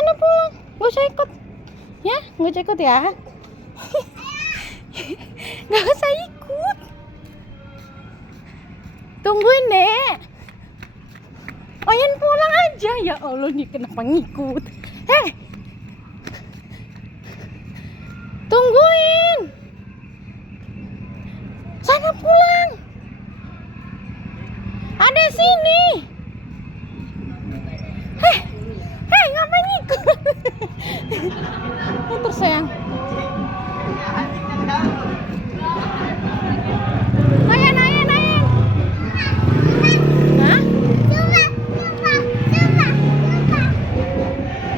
Sana pulang, gak usah ikut. Ya, gak usah ikut ya. Gak usah ikut. Tungguin, Dek. Oyen pulang aja. Ya Allah, nih kenapa ngikut? Heh. Tungguin. Sana pulang. Ada sini. Heh. Heh, ngapain ngikut? Terus sayang. Ayan. Hah?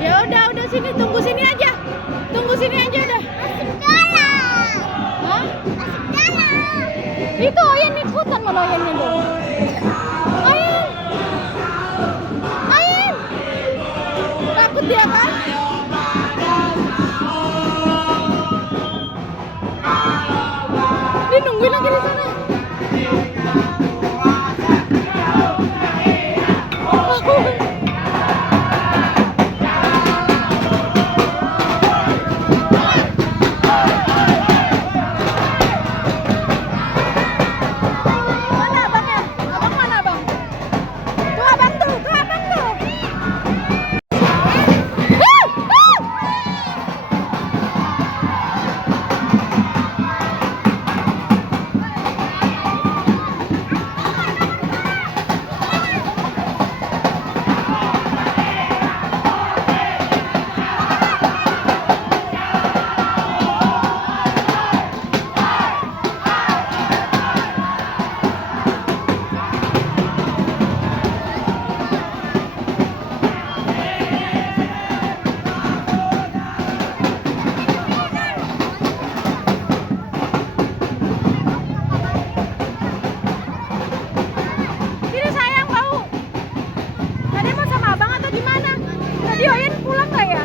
Ya udah sini, tunggu sini aja udah. Hah? Itu Oyen ikutan, mana Oyennya dong? Oyen. Takut dia kan? Dia nungguin lagi di sana. Tadi Oyen pulang nggak ya?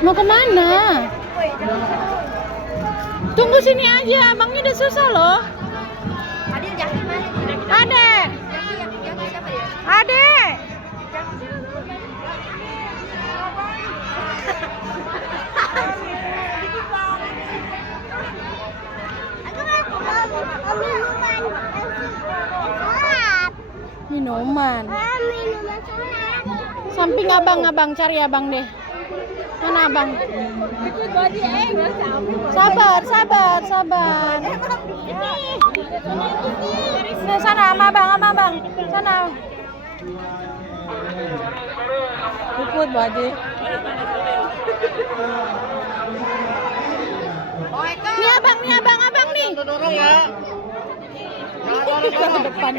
Mau kemana? Tunggu sini aja, abangnya udah susah loh. Adek. Minuman. Samping abang, cari abang deh. Mana abang? Sabar. Nah, sana sama abang. Sana. Ikut Badi. Nih abang nih. Dorong ya. Ke depan.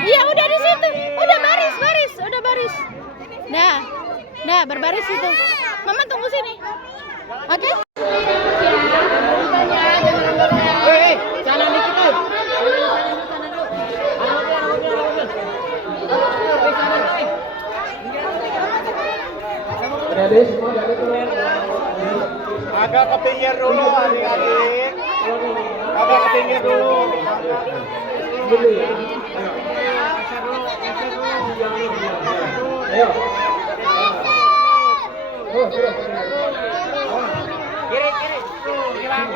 Iya, udah di situ. Udah baris. Dah, berbaris itu. Mama tunggu sini. Oke? Sana Agak ke pinggir dulu adik-adik. Agak ke pinggir dulu. Ayo. Kiri. Hilang.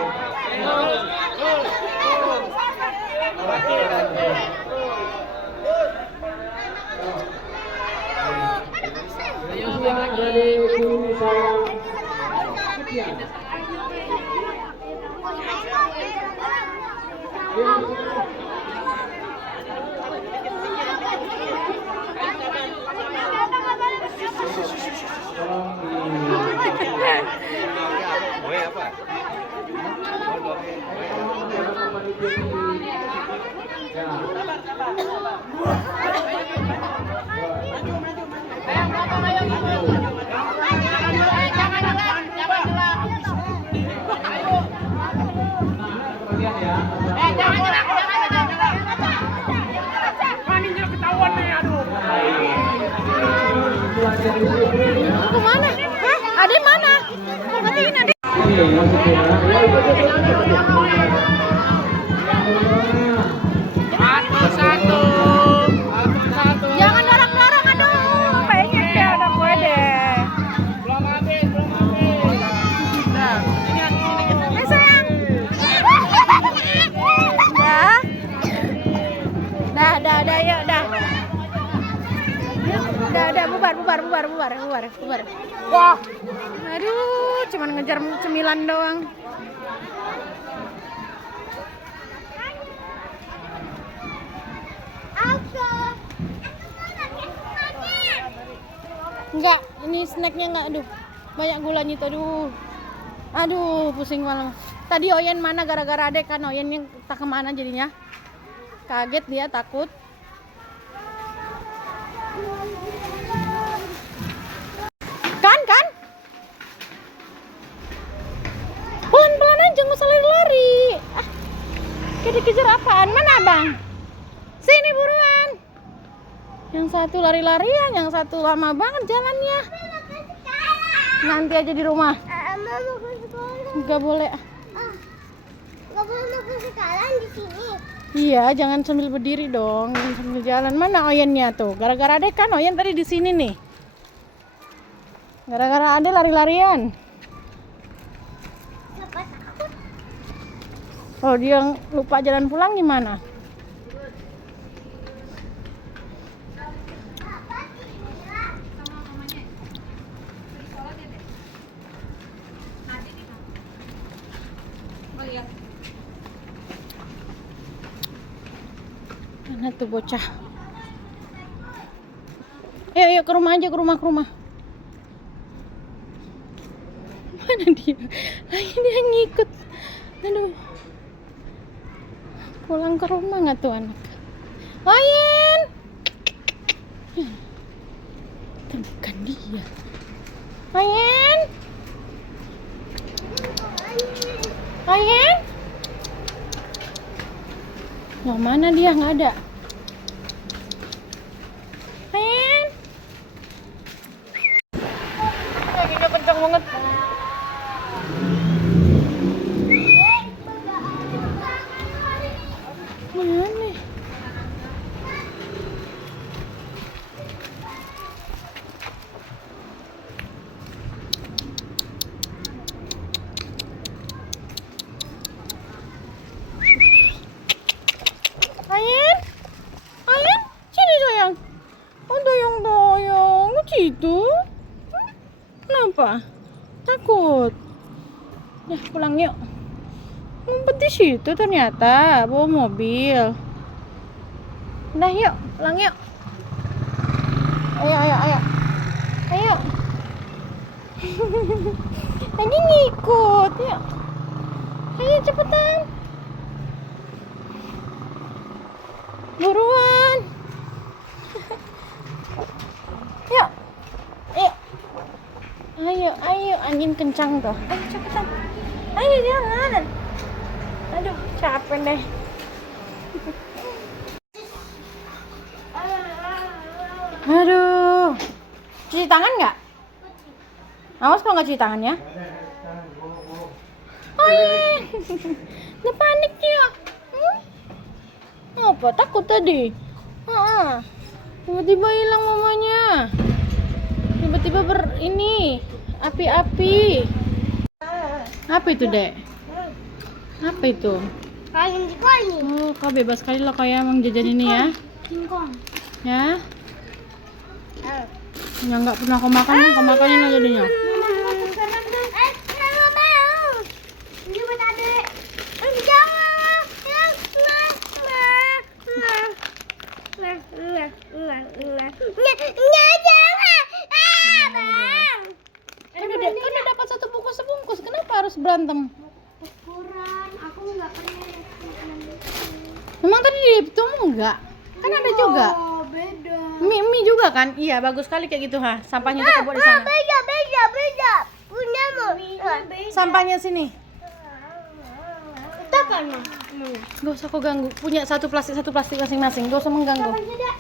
Kemana? Hah? Ade mana? Matiin Ade. Satu. Jangan dorong-dorong, aduh. Pengen deh ada gue deh. Belum habis. Nah, Sayang. Dah, yuk, dah. Udah, bubar. Wah. Aduh, cuman ngejar cemilan doang. Enggak, ini snacknya enggak, aduh. Banyak gulanya itu, aduh. Aduh, pusing malah. Tadi Oyen mana gara-gara adek kan, Oyen yang tak kemana jadinya. Kaget dia, takut. Kan? Pelan-pelan aja, nggak usah lari-lari. Kayak dikejar apaan? Mana abang? Sini buruan. Yang satu lari-larian, yang satu lama banget jalannya. Nanti aja di rumah. Nggak boleh. Nggak boleh makan sekarang di sini. Iya, jangan sambil berdiri dong, jangan sambil jalan. Mana Oyennya tuh? Gara-gara adek kan Oyen tadi di sini nih. Gara-gara adek lari-larian. Siapa takut? Kalau dia lupa jalan pulang gimana? Mana tuh bocah? Ayo ke rumah aja, ke rumah. Mana dia? Lagi dia ngikut. Aduh. Pulang ke rumah nggak tuh anak? Oyen. Itu bukan dia. Oyen. Loh, mana dia? Nggak ada. Oyen. Kakinya kencang banget. Mana? Ayen, sini sayang. Oh, doyong, gitu. Kenapa? Takut? Ya, pulang yuk. Ngumpet di situ ternyata, bawa mobil. Udah yuk, pulang yuk. Ayo. Lagi ngikut, yuk. Ayo cepetan. Buruan. Yuk. Ayo, angin kencang tuh. Ayo cepetan. Ayo jalan. Aduh, capek deh. Aduh. Cuci tangan nggak? Awas kalau nggak cuci tangannya. Oh iya. Udah panik dia. Apa? Takut tadi? Tiba-tiba hilang mamanya. Tiba-tiba ini api-api. Apa itu, Dek? Apa itu? Kangen sekali. Oh, kau bebas sekali loh kayak emang jajan ini ya. Singkong. Ya. Yang nggak pernah kau makan, kau makanin aja jadinya. Mama mau. Ini buat adek. Jangan. Kan udah dapat satu bungkus sebungkus, kenapa harus berantem? Kurang, aku nggak pernah. Memang tadi ditemu enggak? Kan ada juga. Oh, beda. Mie juga kan? Iya, bagus sekali kayak gitu ha. Sampahnya tuh buat di sana. Beda. Punyamu. Sampahnya sini. Tekan. Gak usah kau ganggu. Punya satu plastik masing-masing. Gak usah mengganggu. Beda.